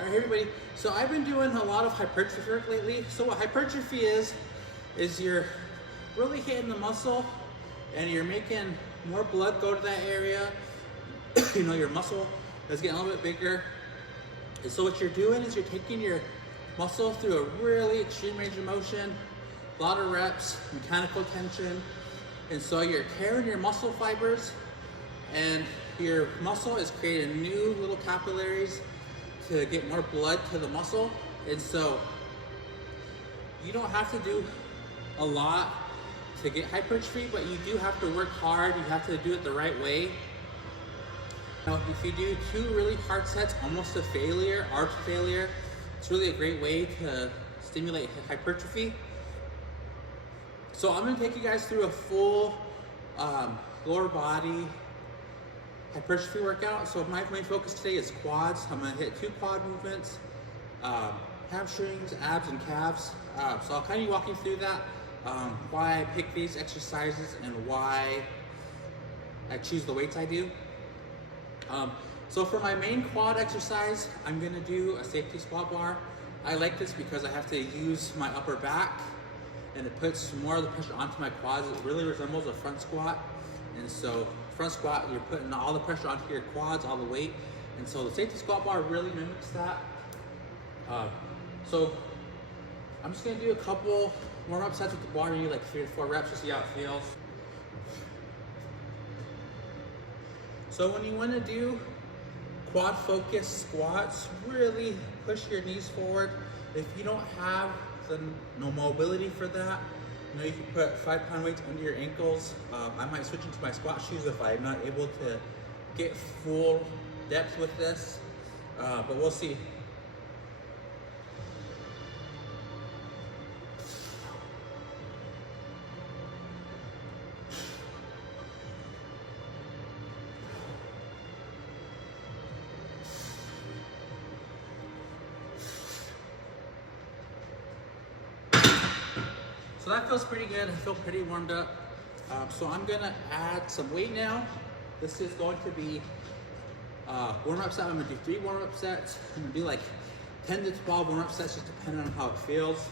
All right, everybody. So I've been doing a lot of hypertrophy work lately. So what hypertrophy is you're really hitting the muscle and you're making more blood go to that area. You know, your muscle is getting a little bit bigger. And so what you're doing is you're taking your muscle through a really extreme range of motion, a lot of reps, mechanical tension. And so you're tearing your muscle fibers, and your muscle is creating new little capillaries to get more blood to the muscle. And so you don't have to do a lot to get hypertrophy, but you do have to work hard. You have to do it the right way. Now, if you do 2 really hard sets, almost to failure, arch failure, it's really a great way to stimulate hypertrophy. So I'm gonna take you guys through a full lower body hypertrophy workout. So my main focus today is quads. I'm gonna hit 2 quad movements, hamstrings, abs, and calves. So I'll kind of walk you through that, why I pick these exercises and why I choose the weights I do. So for my main quad exercise, I'm gonna do a safety squat bar. I like this because I have to use my upper back and it puts more of the pressure onto my quads. It really resembles a front squat. And so front squat, you're putting all the pressure onto your quads, all the weight. And so the safety squat bar really mimics that. So I'm just gonna do a couple warm-up sets with the bar, maybe like 3 to 4 reps to see how it feels. So when you wanna do quad focused squats, really push your knees forward. If you don't have no mobility for that, you know, you can put 5-pound weights under your ankles. I might switch into my squat shoes if I'm not able to get full depth with this, but we'll see. So that feels pretty good. I feel pretty warmed up. So I'm gonna add some weight now. This is going to be warm-up set. I'm gonna do 3 warm-up sets. I'm gonna do like 10 to 12 warm-up sets, just depending on how it feels.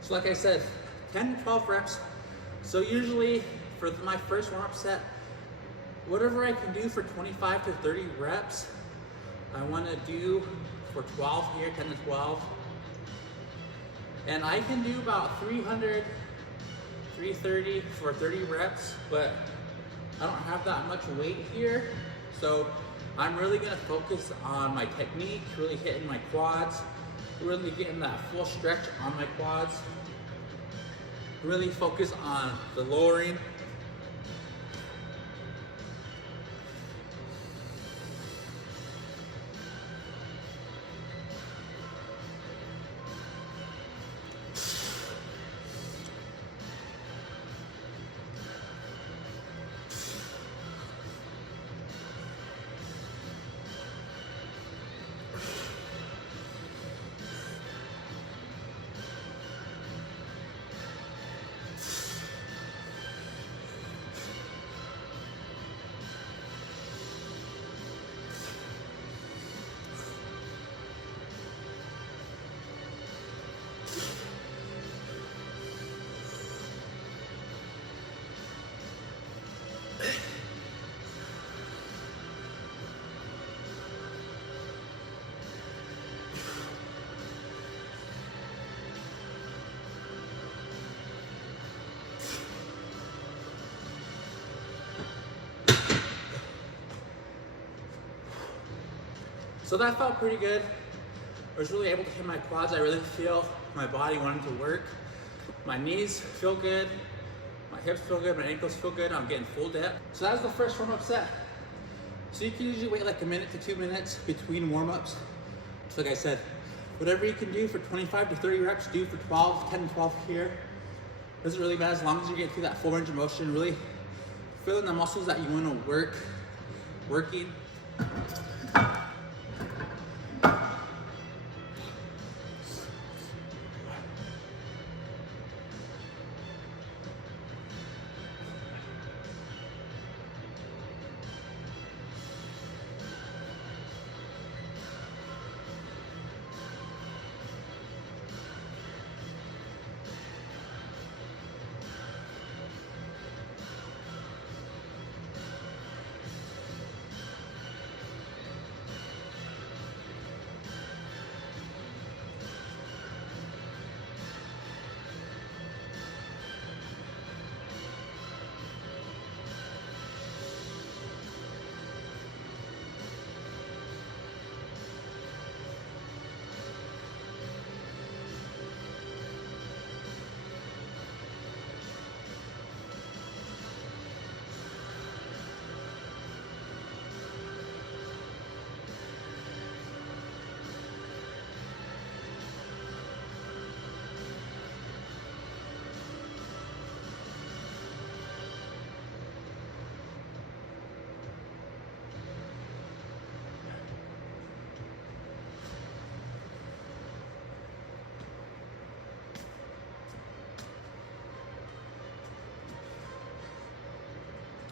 So like I said, 10 to 12 reps. So usually for my first warm-up set, whatever I can do for 25 to 30 reps, I wanna do for 12 here, 10 to 12. And I can do about 300, 330 for 30 reps, but I don't have that much weight here. So I'm really gonna focus on my technique, really hitting my quads, really getting that full stretch on my quads. Really focus on the lowering. So that felt pretty good. I was really able to hit my quads. I really feel my body wanting to work. My knees feel good. My hips feel good. My ankles feel good. I'm getting full depth. So that was the first warm-up set. So you can usually wait like 1 minute to 2 minutes between warm-ups. So like I said, whatever you can do for 25 to 30 reps, do for 12, 10 to 12 here. Doesn't really matter as long as you get through that full range of motion, really feeling the muscles that you want to working.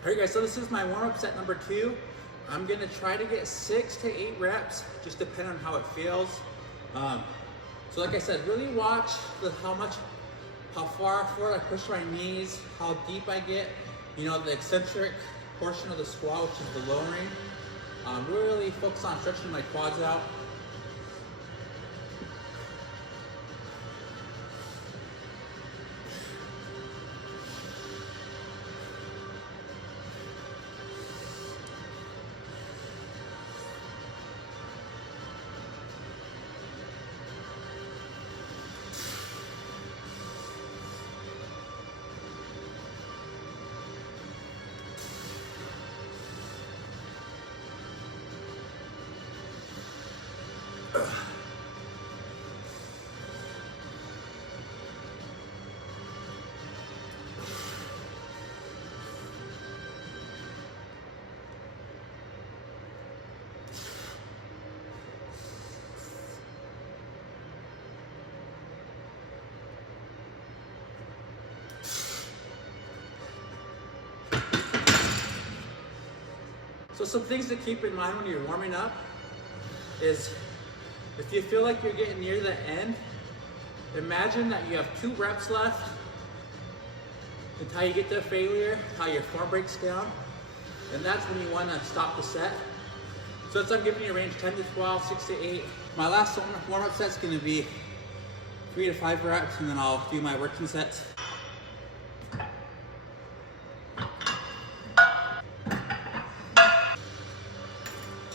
All right guys, so this is my warm-up set number 2. I'm gonna try to get 6 to 8 reps, just depending on how it feels. So like I said, really watch how far forward I push my knees, how deep I get, you know, the eccentric portion of the squat, which is the lowering. Really focus on stretching my quads out. So some things to keep in mind when you're warming up is if you feel like you're getting near the end, imagine that you have 2 reps left until you get to failure, how your form breaks down, and that's when you want to stop the set. So that's I'm giving you a range 10 to 12, 6 to 8. My last warm-up set is going to be 3 to 5 reps, and then I'll do my working sets.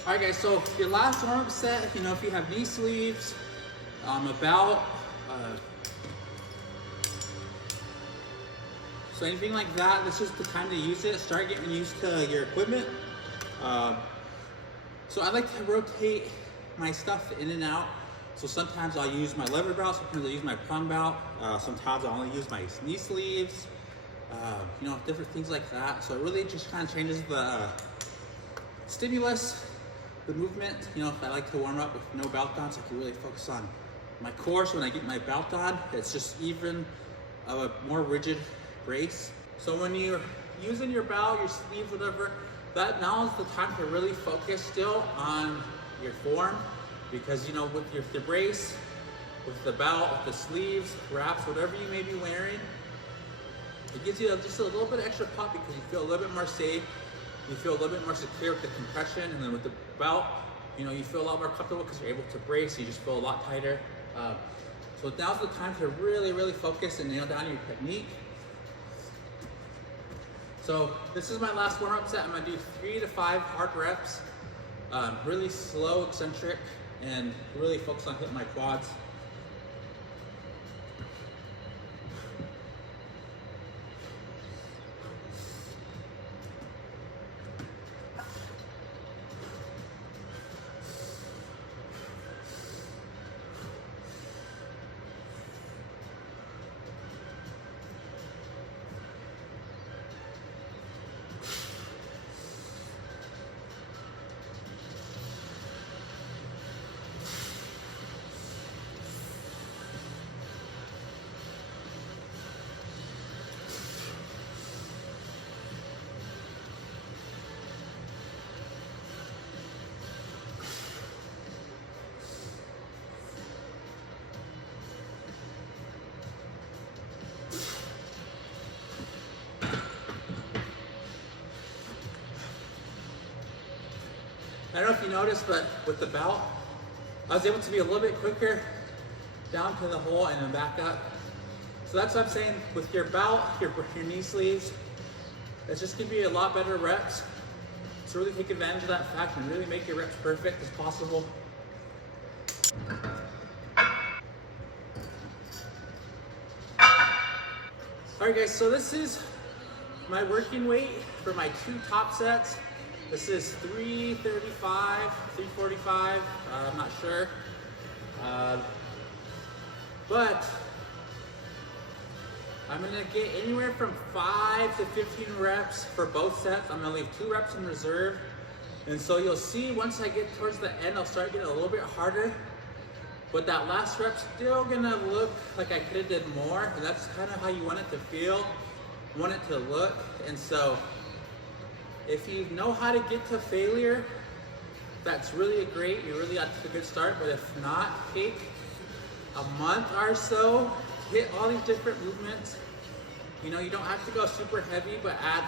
Alright guys, so your last warm-up set, you know, if you have knee sleeves, a belt, so anything like that, this is the time to use it. Start getting used to your equipment. So I like to rotate my stuff in and out. So sometimes I'll use my lever belt, sometimes I'll use my prong belt, sometimes I'll only use my knee sleeves, you know, different things like that. So it really just kind of changes the stimulus, the movement. You know, if I like to warm up with no belt on, so I can really focus on my core. So when I get my belt on, it's just even a more rigid brace. So when you're using your belt, your sleeves, whatever, that now is the time to really focus still on your form, because you know, with your brace, with the belt, with the sleeves, wraps, whatever you may be wearing, it gives you just a little bit extra pop because you feel a little bit more safe. You feel a little bit more secure with the compression, and then with the belt, you know, you feel a lot more comfortable because you're able to brace. You just feel a lot tighter. So now's the time to really, really focus and nail down your technique. So this is my last warm-up set. I'm gonna do 3 to 5 hard reps, really slow, eccentric, and really focus on hitting my quads. I don't know if you noticed, but with the belt, I was able to be a little bit quicker down to the hole and then back up. So that's what I'm saying with your belt, your knee sleeves, it's just gonna be a lot better reps. So really take advantage of that fact and really make your reps perfect as possible. All right guys, so this is my working weight for my 2 top sets. This is 335, 345, I'm not sure. But I'm gonna get anywhere from 5 to 15 reps for both sets. I'm gonna leave 2 reps in reserve. And so you'll see once I get towards the end, I'll start getting a little bit harder. But that last rep's still gonna look like I could've did more. And that's kind of how you want it to feel, you want it to look. And so If you know how to get to failure, that's really great. You're really off to a good start. But if not, take a month or so, hit all these different movements. You know, you don't have to go super heavy, but add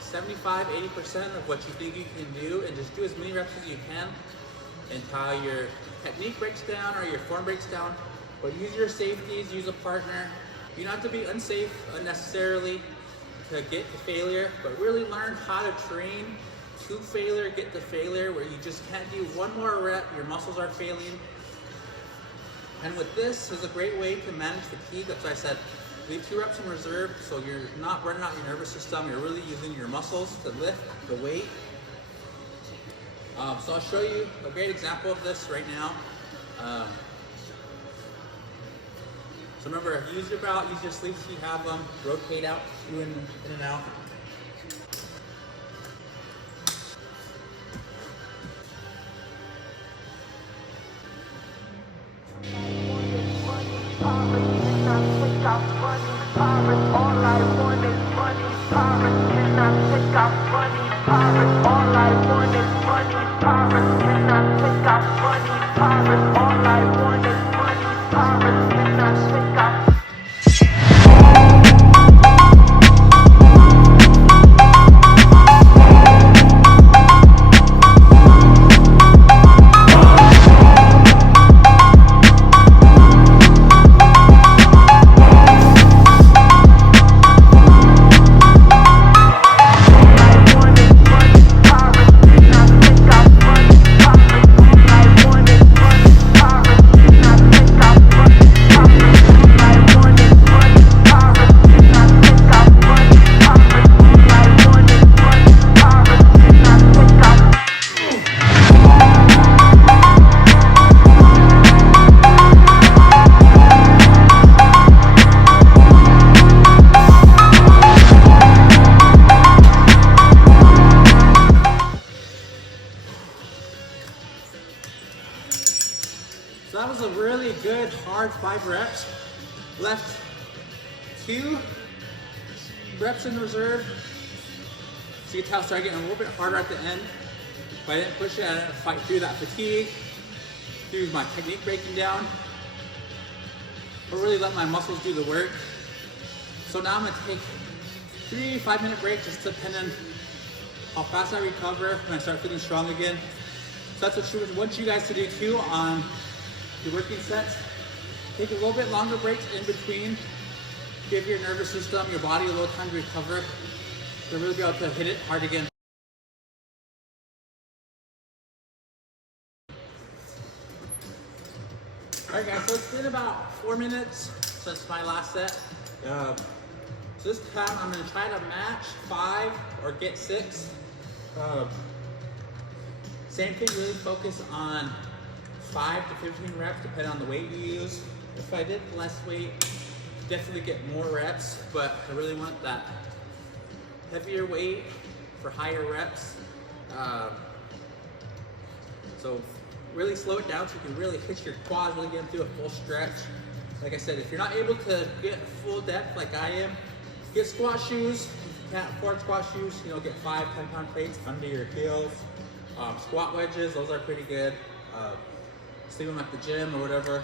75–80% of what you think you can do, and just do as many reps as you can until your technique breaks down or your form breaks down. But use your safeties, use a partner. You don't have to be unsafe unnecessarily to get to failure, but really learn how to train to failure, get to failure, where you just can't do one more rep, your muscles are failing. And with this is a great way to manage fatigue. That's why I said leave 2 reps in reserve, so you're not burning out your nervous system. You're really using your muscles to lift the weight. So I'll show you a great example of this right now. So remember, use your belt, use your sleeves if you have them, rotate out, in and out. So that was a really good, hard 5 reps. Left 2 reps in reserve. So you can tell I started getting a little bit harder at the end, but I didn't push it. I didn't fight through that fatigue, through my technique breaking down, but really let my muscles do the work. So now I'm gonna take 3 5-minute breaks, just depending how fast I recover when I start feeling strong again. So that's what I want you guys to do too on your working sets. Take a little bit longer breaks in between. Give your nervous system, your body a little time to recover to really be able to hit it hard again. Alright guys, so it's been about 4 minutes since my last set. So this time I'm going to try to match 5 or get 6. Same thing, really focus on 5 to 15 reps depending on the weight you use. If I did less weight, definitely get more reps, but I really want that heavier weight for higher reps. So really slow it down so you can really hit your quads, really get them through a full stretch. Like I said, if you're not able to get full depth like I am, get squat shoes. If you can't afford squat shoes, you know, get 5 10-pound plates under your heels. Squat wedges, those are pretty good. Sleep them at the gym or whatever.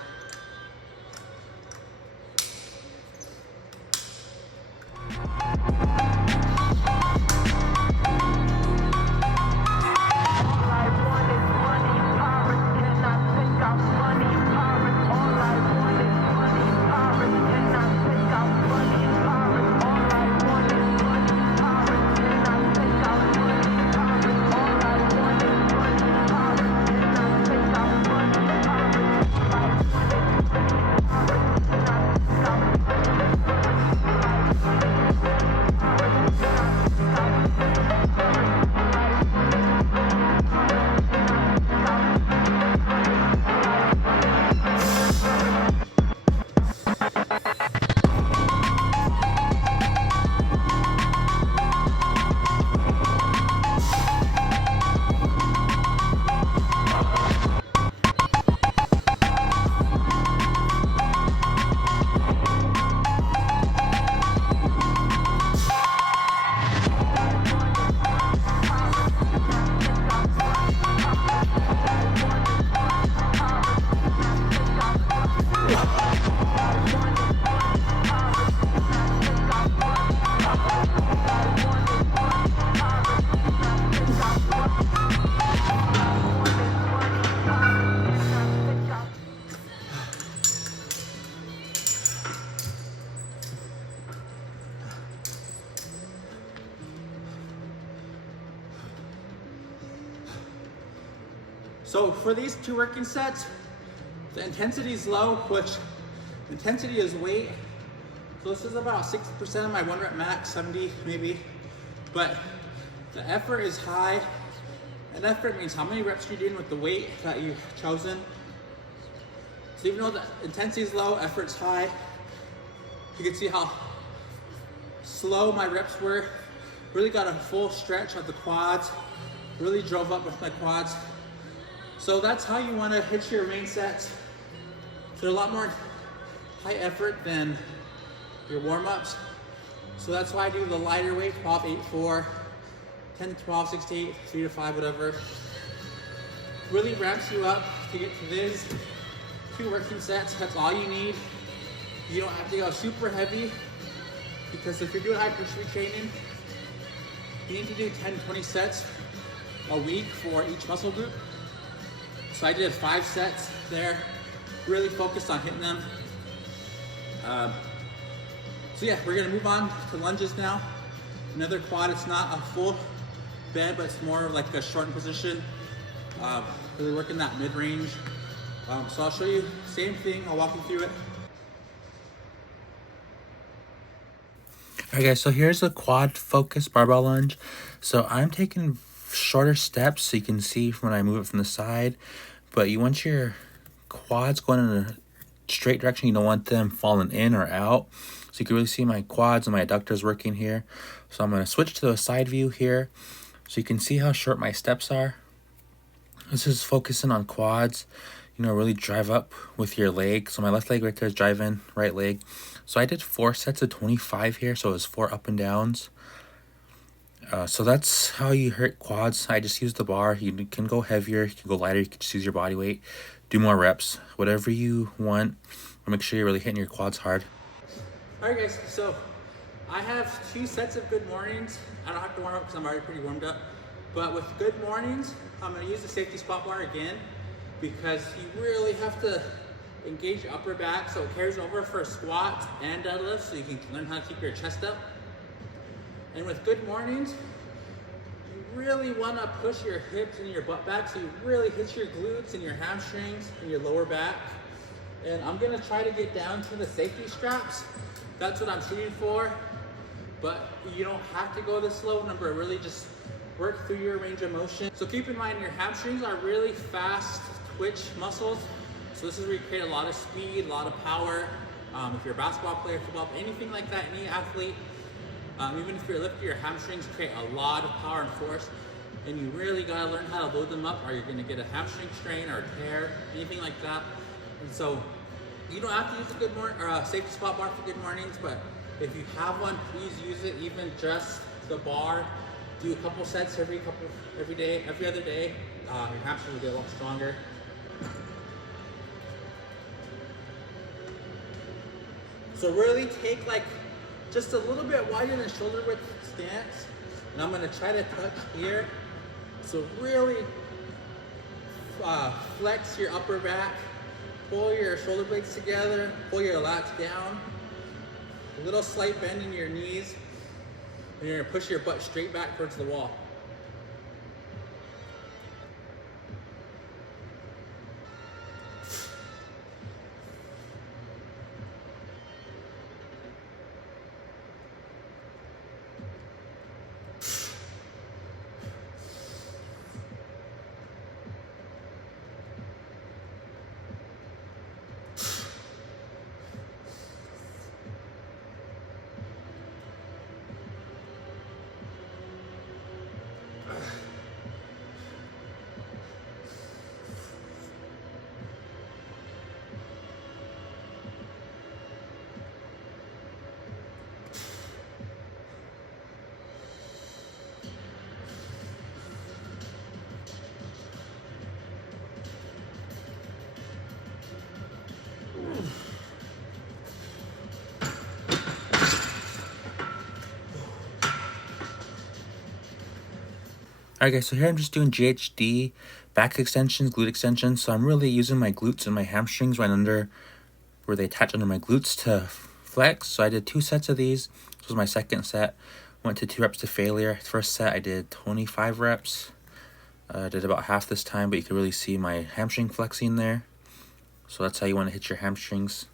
So for these 2 working sets, the intensity is low, which intensity is weight. So this is about 60% of my 1 rep max, 70 maybe. But the effort is high. And effort means how many reps you're doing with the weight that you've chosen. So even though the intensity is low, effort's high. You can see how slow my reps were. Really got a full stretch of the quads. Really drove up with my quads. So that's how you want to hit your main sets. They're a lot more high effort than your warm-ups. So that's why I do the lighter weight, 12, 8, 4, 10 to 12, 6 to 8, 3 to 5, whatever. Really ramps you up to get to these 2 working sets. That's all you need. You don't have to go super heavy, because if you're doing hypertrophy training, you need to do 10, 20 sets a week for each muscle group. So I did 5 sets there, really focused on hitting them. So yeah, we're gonna move on to lunges now. Another quad, it's not a full bend, but it's more of like a shortened position. Really working that mid-range. So I'll show you, same thing, I'll walk you through it. Alright guys, so here's a quad focus barbell lunge. So I'm taking shorter steps so you can see when I move it from the side, but you want your quads going in a straight direction. You don't want them falling in or out. So you can really see my quads and my adductors working here. So I'm going to switch to the side view here so you can see how short my steps are. This is focusing on quads. You know, really drive up with your leg. So my left leg right there is driving, right leg. So I did 4 sets of 25 here. So it was 4 up and downs. So that's how you hurt quads. I just use the bar. You can go heavier, you can go lighter, you can just use your body weight. Do more reps, whatever you want. But make sure you're really hitting your quads hard. All right guys, so I have 2 sets of good mornings. I don't have to warm up because I'm already pretty warmed up. But with good mornings, I'm gonna use the safety spot bar again, because you really have to engage your upper back so it carries over for squats and deadlifts, so you can learn how to keep your chest up. And with good mornings, you really want to push your hips and your butt back, so you really hit your glutes and your hamstrings and your lower back. And I'm going to try to get down to the safety straps. That's what I'm shooting for. But you don't have to go this low number. Really just work through your range of motion. So keep in mind, your hamstrings are really fast twitch muscles. So this is where you create a lot of speed, a lot of power. If you're a basketball player, football, anything like that, any athlete, even if you're lifting, your hamstrings create a lot of power and force, and you really gotta learn how to load them up, or you're gonna get a hamstring strain or a tear, anything like that. And so you don't have to use a good morning or a safety spot bar for good mornings, but if you have one, please use it. Even just the bar, do a couple sets every other day. Your hamstrings will get a lot stronger. So really take like just a little bit wider than shoulder width stance. And I'm gonna try to touch here. So really flex your upper back, pull your shoulder blades together, pull your lats down, a little slight bend in your knees, and you're gonna push your butt straight back towards the wall. Alright guys, so here I'm just doing GHD, back extensions, glute extensions. So I'm really using my glutes and my hamstrings right under where they attach under my glutes to flex. So I did 2 sets of these. This was my second set. Went to 2 reps to failure. First set I did 25 reps. I did about half this time, but you can really see my hamstring flexing there. So that's how you want to hit your hamstrings.